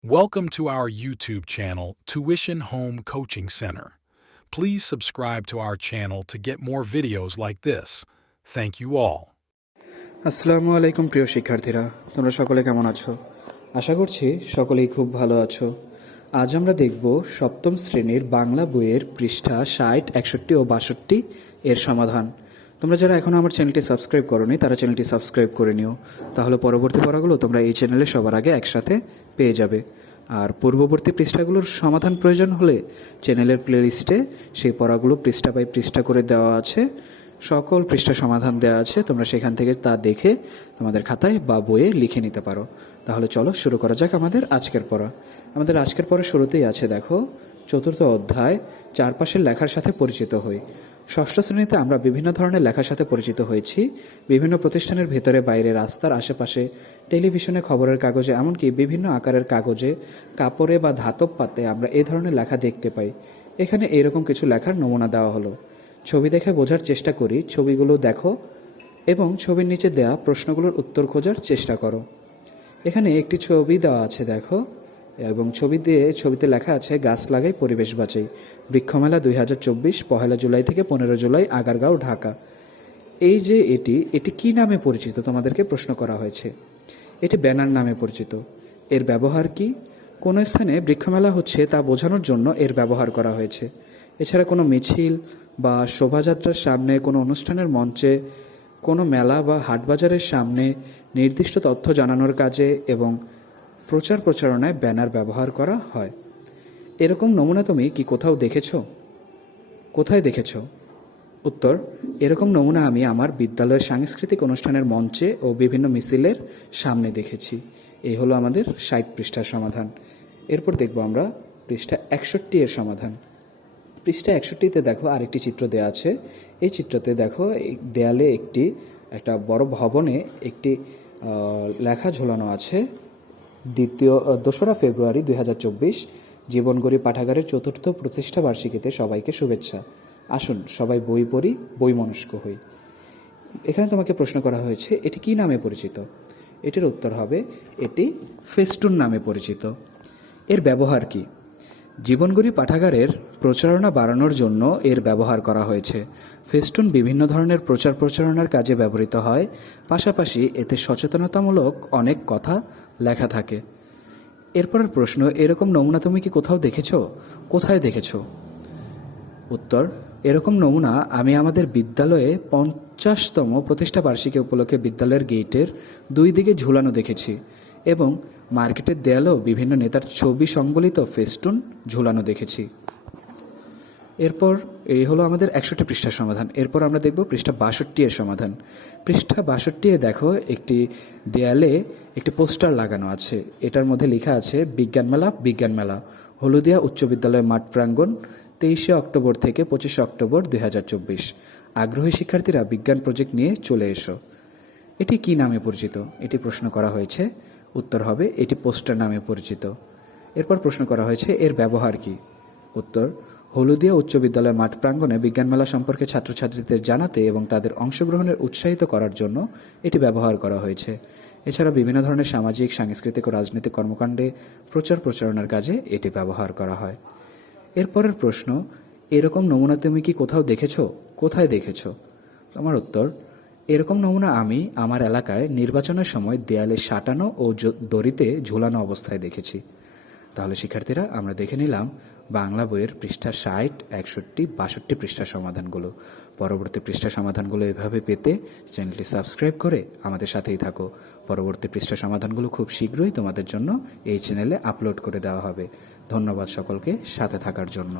Welcome to our YouTube channel, Tuition Home Coaching Center. Please subscribe to our channel to get more videos like this. Thank you all. আসসালামু আলাইকুম প্রিয় শিক্ষার্থীরা তোমরা সকলে কেমন আছো আশা করছি সকলেই খুব ভালো আছো আজ আমরা দেখব সপ্তম শ্রেণীর বাংলা বইয়ের পৃষ্ঠা ষাট একষট্টি ও বাষট্টি এর সমাধান তোমরা যারা এখনও আমার চ্যানেলটি সাবস্ক্রাইব করোনি, তারা চ্যানেলটি সাবস্ক্রাইব করে নিও। তাহলে পরবর্তী পড়াগুলো তোমরা এই চ্যানেলে সবার আগে একসাথে পেয়ে যাবে। আর পূর্ববর্তী পৃষ্ঠাগুলোর সমাধান প্রয়োজন হলে চ্যানেলের প্লেলিস্টে সেই পড়াগুলো পৃষ্ঠা বাই পৃষ্ঠা করে দেওয়া আছে। সকল পৃষ্ঠা সমাধান দেওয়া আছে। তোমরা সেখান থেকে তা দেখে তোমাদের খাতায় বা বইয়ে লিখে নিতে পারো। তাহলে চলো শুরু করা যাক আমাদের আজকের পড়া। আমাদের আজকের পড়া শুরুতেই আছে, দেখো চতুর্থ অধ্যায়, চারপাশের লেখার সাথে পরিচিত হই। ষষ্ঠ শ্রেণীতে আমরা বিভিন্ন ধরনের লেখার সাথে পরিচিত হয়েছি। বিভিন্ন প্রতিষ্ঠানের ভেতরে, বাইরে, রাস্তার আশেপাশে, টেলিভিশনে খবরের কাগজে, এমনকি বিভিন্ন আকারের কাগজে, কাপড়ে বা ধাতব পাতে আমরা এ ধরনের লেখা দেখতে পাই। এখানে এরকম কিছু লেখার নমুনা দেওয়া হলো। ছবি দেখে বোঝার চেষ্টা করি, ছবিগুলো দেখো এবং ছবির নিচে দেওয়া প্রশ্নগুলোর উত্তর খোঁজার চেষ্টা করো। এখানে একটি ছবি দেওয়া আছে, দেখো। এবং ছবি দিয়ে, ছবিতে লেখা আছে, গাছ লাগাই, পরিবেশ বাঁচাই। বৃক্ষমেলা দুই হাজার চব্বিশ পহেলা জুলাই থেকে পনেরো জুলাই, আগারগাঁও, ঢাকা। এই যে এটি এটি কি নামে পরিচিত? তোমাদেরকে প্রশ্ন করা হয়েছে। এটি ব্যানার নামে পরিচিত। এর ব্যবহার কি? কোন স্থানে বৃক্ষমেলা হচ্ছে তা বোঝানোর জন্য এর ব্যবহার করা হয়েছে। এছাড়া কোনো মিছিল বা শোভাযাত্রার সামনে, কোনো অনুষ্ঠানের মঞ্চে, কোনো মেলা বা হাটবাজারের সামনে নির্দিষ্ট তথ্য জানানোর কাজে এবং প্রচার প্রচারণায় ব্যানার ব্যবহার করা হয়। এরকম নমুনা তুমি কি কোথাও দেখেছ? কোথায় দেখেছ? উত্তর, এরকম নমুনা আমি আমার বিদ্যালয়ের সাংস্কৃতিক অনুষ্ঠানের মঞ্চে ও বিভিন্ন মিছিলের সামনে দেখেছি। এই হলো আমাদের ষাট পৃষ্ঠার সমাধান। এরপর দেখব আমরা পৃষ্ঠা একষট্টি এর সমাধান। পৃষ্ঠা একষট্টিতে দেখো আরেকটি চিত্র দেওয়া আছে। এই চিত্রতে দেখো দেয়ালে একটি, একটা বড় ভবনে একটি লেখা ঝোলানো আছে। দ্বিতীয় দোসরা ফেব্রুয়ারি দুই হাজার চব্বিশ জীবনগড়ি পাঠাগারের চতুর্থ প্রতিষ্ঠা বার্ষিকীতে সবাইকে শুভেচ্ছা। আসুন, সবাই বই পড়ি, বই মনস্ক হই। এখানে তোমাকে প্রশ্ন করা হয়েছে, এটি কি নামে পরিচিত? এটির উত্তর হবে, এটি ফেস্টুন নামে পরিচিত। এর ব্যবহার কি? জীবনগুড়ি পাঠাগারের প্রচারণা বাড়ানোর জন্য এর ব্যবহার করা হয়েছে। ফেস্টুন বিভিন্ন ধরনের প্রচার প্রচারণার কাজে ব্যবহৃত হয়। পাশাপাশি এতে সচেতনতামূলক অনেক কথা লেখা থাকে। এরপরের প্রশ্ন, এরকম নমুনা তুমি কি কোথাও দেখেছ? কোথায় দেখেছ? উত্তর, এরকম নমুনা আমি আমাদের বিদ্যালয়ে পঞ্চাশতম প্রতিষ্ঠা বার্ষিকী উপলক্ষে বিদ্যালয়ের গেটের দুই দিকে ঝুলানো দেখেছি এবং মার্কেটের দেয়ালেও বিভিন্ন নেতার ছবি সংবলিত ফেস্টুন ঝুলানো দেখেছি। এরপর এই হলো আমাদের একশোটি পৃষ্ঠার সমাধান। এরপর আমরা দেখব পৃষ্ঠা বাষট্টি এর সমাধান। পৃষ্ঠা বাষট্টি এ দেখো একটি দেয়ালে একটি পোস্টার লাগানো আছে। এটার মধ্যে লেখা আছে বিজ্ঞান মেলা বিজ্ঞান মেলা হলুদিয়া উচ্চ বিদ্যালয় মাঠ প্রাঙ্গণ, তেইশে অক্টোবর থেকে পঁচিশে অক্টোবর দুই হাজার চব্বিশ। আগ্রহী শিক্ষার্থীরা বিজ্ঞান প্রজেক্ট নিয়ে চলে এসো। এটি কি নামে পরিচিত? এটি প্রশ্ন করা হয়েছে। উত্তর হবে, এটি পোস্টার নামে পরিচিত। এরপর প্রশ্ন করা হয়েছে, এর ব্যবহার কি? উত্তর হলুদিয়া উচ্চ বিদ্যালয় মাঠ প্রাঙ্গণে বিজ্ঞান মেলা সম্পর্কে ছাত্রছাত্রীদের জানাতে এবং তাদের অংশগ্রহণের উৎসাহিত করার জন্য এটি ব্যবহার করা হয়েছে। এছাড়া বিভিন্ন ধরনের সামাজিক, সাংস্কৃতিক ও রাজনৈতিক কর্মকাণ্ডে প্রচার প্রচারণার কাজে এটি ব্যবহার করা হয়। এরপরের প্রশ্ন, এরকম নমুনা তুমি কি কোথাও দেখেছ? কোথায় দেখেছ? আমার উত্তর, এরকম নমুনা আমি আমার এলাকায় নির্বাচনের সময় দেয়ালে সাঁটানো ও দড়িতে ঝুলানো অবস্থায় দেখেছি। তাহলে শিক্ষার্থীরা, আমরা দেখে নিলাম বাংলা বইয়ের পৃষ্ঠা ষাট, একষট্টি, বাষট্টি পৃষ্ঠার সমাধানগুলো। পরবর্তী পৃষ্ঠা সমাধানগুলো এভাবে পেতে চ্যানেলটি সাবস্ক্রাইব করে আমাদের সাথেই থাকো। পরবর্তী পৃষ্ঠা সমাধানগুলো খুব শীঘ্রই তোমাদের জন্য এই চ্যানেলে আপলোড করে দেওয়া হবে। ধন্যবাদ সকলকে সাথে থাকার জন্য।